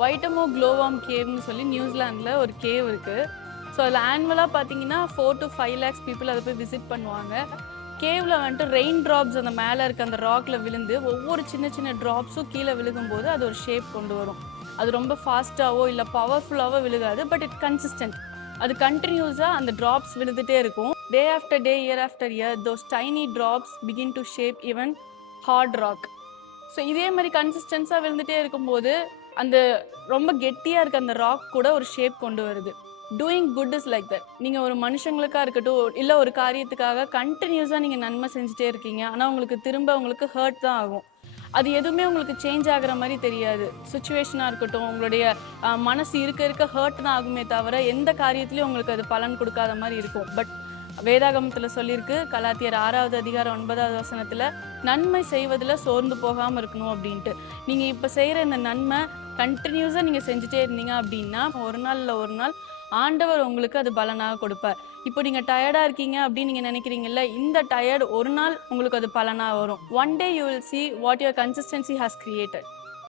வைட்டமோ க்ளோவாம் கேவ்னு சொல்லி நியூசிலாண்டில் ஒரு கேவ் இருக்குது. ஸோ அதில் ஆனுவலாக பார்த்தீங்கன்னா 4 to 5 lakhs பீப்புள் அதை போய் விசிட் பண்ணுவாங்க. கேவில் வந்துட்டு ரெயின் ட்ராப்ஸ் அந்த மேலே இருக்க அந்த ராக்ல விழுந்து ஒவ்வொரு சின்ன சின்ன ட்ராப்ஸும் கீழே விழுகும்போது அது ஒரு ஷேப் கொண்டு வரும். அது ரொம்ப ஃபாஸ்ட்டாவோ இல்லை பவர்ஃபுல்லாவோ விழுகாது, பட் இட் கன்சிஸ்டன்ட். அது கண்டினியூஸாக அந்த ட்ராப்ஸ் விழுந்துட்டே இருக்கும். Day after day, year after year, those tiny drops begin to shape even hard rock. So இதே மாதிரி கன்சிஸ்டன்ஸாக விழுந்துட்டே இருக்கும்போது அந்த ரொம்ப கெட்டியாக இருக்க அந்த ராக் கூட ஒரு ஷேப் கொண்டு வருது. Doing good is like that. நீங்கள் ஒரு மனுஷங்களுக்காக இருக்கட்டும், இல்லை ஒரு காரியத்துக்காக கண்டினியூஸாக நீங்கள் நன்மை செஞ்சுட்டே இருக்கீங்க, ஆனால் உங்களுக்கு ஹர்ட் தான் ஆகும். அது எதுவுமே உங்களுக்கு சேஞ்ச் ஆகிற மாதிரி தெரியாது. சுச்சுவேஷனாக இருக்கட்டும், உங்களுடைய மனசு இருக்க ஹர்ட் தான் ஆகுமே தவிர எந்த காரியத்துலையும் உங்களுக்கு அது பலன் கொடுக்காத மாதிரி இருக்கும். பட் வேதாகமத்தில் சொல்லியிருக்கு, கலாத்தியர் 6வது அதிகாரம் 9வது வசனத்தில், நன்மை செய்வதில் சோர்ந்து போகாமல் இருக்கணும் அப்படின்ட்டு. நீங்கள் இப்போ செய்கிற இந்த நன்மை கண்டினியூஸாக நீங்கள் செஞ்சுட்டே இருந்தீங்க அப்படின்னா ஒரு நாள் இல்லை ஒரு நாள் ஆண்டவர் உங்களுக்கு அது பலனாக கொடுப்பார். இப்போ நீங்கள் டயர்டாக இருக்கீங்க அப்படின்னு நீங்கள் நினைக்கிறீங்கல்ல, இந்த டயர்டு ஒரு நாள் உங்களுக்கு அது பலனாக வரும். One day you will see what your consistency has created.